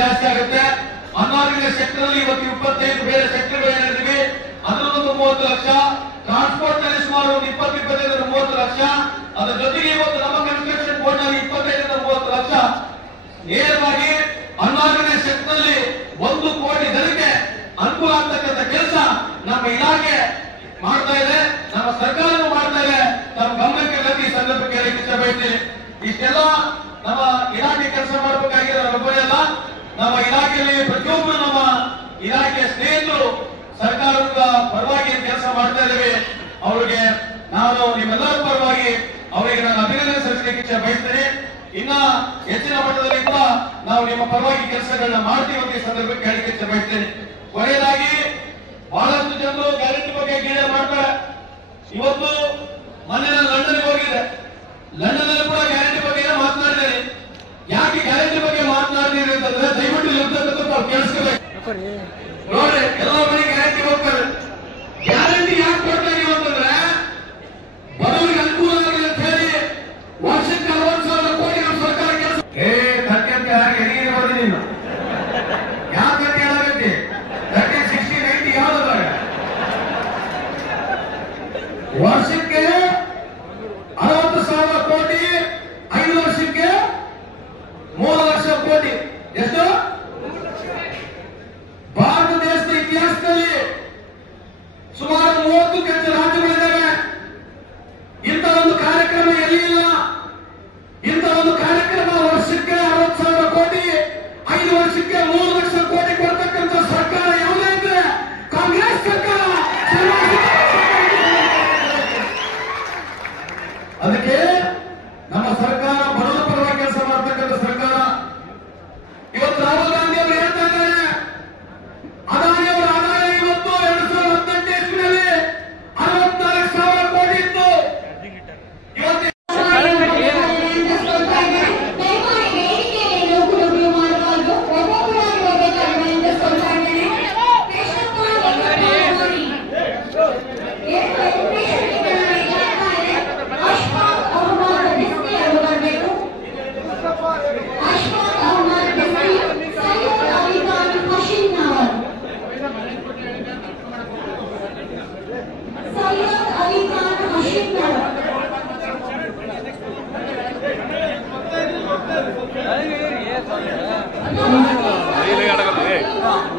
ಜಾಸ್ತಿ ಆಗುತ್ತೆ. Unorganised sector ಅಲ್ಲಿ ಇವತ್ತು 25 ಬೇರೆ ಸೆಕ್ಟರ್ಗಳು ಏನಿದ್ದೀವಿ ಅದರಲ್ಲೊಂದು 30 ಲಕ್ಷ, ಟ್ರಾನ್ಸ್ಪೋರ್ಟ್ ನಲ್ಲಿ ಸುಮಾರು 20-25 ಲಕ್ಷ, ಅದರ ಜೊತೆಗೆ ಇವತ್ತು ನಮ್ಮ ಕನ್ಸ್ಟ್ರಕ್ಷನ್ ಬೋರ್ಡ್ ನಲ್ಲಿ 25-30 ಲಕ್ಷ ನೇರವಾಗಿ ಅನ್ಆರ್ಗನೈಸ್ ಸೆಕ್ಟರ್ ನಲ್ಲಿ 1 ಕೋಟಿ ಜನಕ್ಕೆ ಅನುಕೂಲ ಆಗ್ತಕ್ಕಂಥ ಕೆಲಸ ನಮ್ಮ ಇಲಾಖೆ ಮಾಡ್ತಾ ಇದೆ, ನಮ್ಮ ಸರ್ಕಾರನೂ ಮಾಡ್ತಾ ಇದೆ. ನಮ್ಮ ಗಮನಕ್ಕೆ ಈ ಸಂದರ್ಭಕ್ಕೆ ಹೇಳಕ್ಕೆ ಇಚ್ಛೆ ಬಯಸ್ತೀನಿ. ಇಷ್ಟೆಲ್ಲ ನಮ್ಮ ಇಲಾಖೆ ಕೆಲಸ ಮಾಡಬೇಕಾಗಿರೋ ಒಬ್ಬರಲ್ಲ, ನಮ್ಮ ಇಲಾಖೆಯಲ್ಲಿ ಪ್ರತಿಯೊಬ್ಬರು ನಮ್ಮ ಇಲಾಖೆಯ ಸ್ನೇಹಿತರು ಸರ್ಕಾರದ ಪರವಾಗಿ ಕೆಲಸ ಮಾಡ್ತಾ ಇದ್ದೇವೆ. ಅವರಿಗೆ ನಾನು ನಿಮ್ಮೆಲ್ಲರ ಪರವಾಗಿ ಅವರಿಗೆ ನಾನು ಅಭಿನಂದನೆ ಸಲ್ಲಿಸಲಿಕ್ಕೆ ಇಚ್ಛೆ ಬಯಸ್ತೇನೆ. ಇನ್ನ ಹೆಚ್ಚಿನ ಮಟ್ಟದಲ್ಲಿ ಕೂಡ ನಾವು ನಿಮ್ಮ ಪರವಾಗಿ ಕೆಲಸಗಳನ್ನ ಮಾಡ್ತೀವಿ ಅಂತ ಈ ಸಂದರ್ಭಕ್ಕೆ ಹೇಳಕ್ಕೆ ಇಚ್ಛೆ ಬಯಸ್ತೇನೆ. ಕೊನೆಯದಾಗಿ ಬಹಳಷ್ಟು ಜನರು ಗ್ಯಾರಂಟಿ ಬಗ್ಗೆ ಗೀಳೆ ಮಾಡ್ತಾರೆ. ಇವತ್ತು ಮೊನ್ನೆ ನಾನು ಲಂಡನ್ಗೆ ಹೋಗಿದ್ದೆ. ಲಂಡನ್ ಅಲ್ಲಿ ಕೂಡ ಗ್ಯಾರಂಟಿ ಬಗ್ಗೆ ಮಾತನಾಡಿದ್ದೇನೆ. ಯಾಕೆ ಗ್ಯಾರಂಟಿ ಬಗ್ಗೆ ಮಾತನಾಡಿದ್ದೀರಿ ಅಂತಂದ್ರೆ ದಯವಿಟ್ಟು ಇರ್ತಕ್ಕಂಥ ನಾವು ಕೇಳಿಸ್ಕೋಬೇಕು ನೋಡ್ರಿ. ಎಲ್ಲ ಮನೆ ಗ್ಯಾರಂಟಿ ಹೋಗ್ತಾರೆ. ಗ್ಯಾರಂಟಿ ಯಾಕೆ ಕೊಡ್ತಾ ಇದೀವಿ ಅಂತಂದ್ರೆ ಬಡವರಿಗೆ ಅನುಕೂಲ ಆಗಿದೆ ಅಂತ ಹೇಳಿ ವರ್ಷಕ್ಕೆ 40,000 ಕೋಟಿ ನಮ್ಮ ಸರ್ಕಾರ ಕೆಲಸ ತಕ್ಕಂತೆ ಎಲ್ಲಿಗೆ ಬಂದಿದ್ದೀನಿ ನಾನು. ಯಾಕೆ ಹೇಳಾಗತ್ತೆ 30, 60, 90 ಯಾವ್ದಾಗ ವರ್ಷಕ್ಕೆ 60,000 ಕೋಟಿ, 5 ವರ್ಷಕ್ಕೆ 3 ಲಕ್ಷ ಕೋಟಿ. ಎಷ್ಟು? ಭಾರತ ದೇಶದ ಇತಿಹಾಸದಲ್ಲಿ ಸುಮಾರು 30 ಹೆಚ್ಚು ರಾಜ್ಯಗಳಿದ್ದಾವೆ. ಇಂಥ ಒಂದು ಕಾರ್ಯಕ್ರಮ ಎಲ್ಲಿ ಇಲ್ಲ. ಇಂಥ ಒಂದು ಕಾರ್ಯಕ್ರಮ ವರ್ಷಕ್ಕೆ 60,000 ಕೋಟಿ, 5 ವರ್ಷಕ್ಕೆ 3 ಲಕ್ಷ ಕೋಟಿ ಕೊಡ್ತಕ್ಕಂಥ ಸರ್ಕಾರ ಯಾವುದೇ ಇದ್ರೆ ಕಾಂಗ್ರೆಸ್ ಸರ್ಕಾರ. ಅದಕ್ಕೆ ನಮ್ಮ ಸರ್ಕಾರ ಬಡವರ ಪರವಾಗಿ ಕೆಲಸ ಮಾಡತಕ್ಕಂಥ ಸರ್ಕಾರ. ಇವತ್ತು ರಾಹುಲ್ ಗಾಂಧಿ ಅವರು ಹೇಳ್ತಾ ಇದ್ದಾರೆ ಅದಾನಿ ಅವರ ಆದಾಯ ಇವತ್ತು 2018 ಇಸ್ವಿನಲ್ಲಿ 64,000 ಕೋಟಿ ಇತ್ತು. ಇವತ್ತು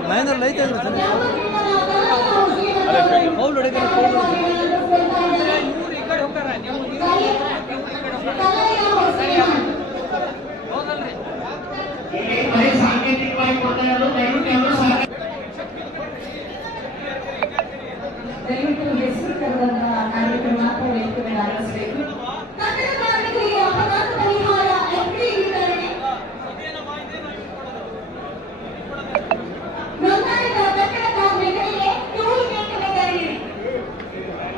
ಮಹೇಂದ್ರ ಲೈಟ್ ಸಾಂಕೇತಿಕವಾಗಿ ಕೊಡ್ತಾ ಇರೋದು ದಯವಿಟ್ಟು ಹೆಸರು ತರುವಂತ ಕಾರ್ಯಕ್ರಮ ಮಾತ್ರ ವೇದಿಕೆ ಆರಂಭಿಸಬೇಕು. ಕಟ್ಟಡ ಕಾರ್ಮಿಕರಿಗೆ ಅಪಘಾತ ಪರಿಹಾರ ಎಫ್ಡಿ ವಿತರಣೆ, ನೋಂದಾಯಿತ ಕಟ್ಟಡ ಕಾರ್ಮಿಕರಿಗೆ ಟೂಲ್ ಕಿಟ್ ವಿತರಣೆ,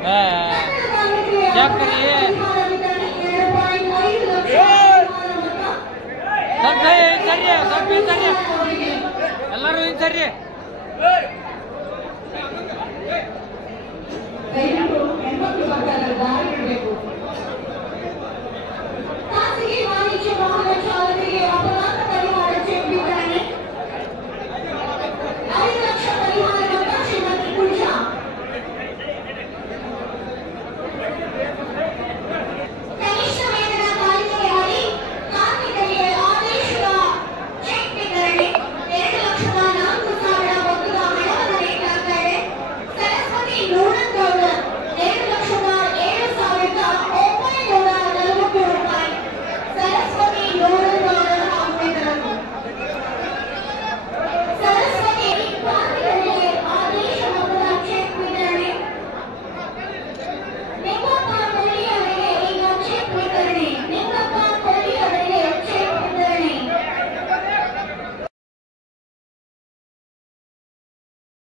ಕಟ್ಟಡ ಕಾರ್ಮಿಕರಿಗೆ ಪರಿಹಾರ ವಿತರಣೆ 2.5 ಲಕ್ಷ ಎಲ್ಲರೂ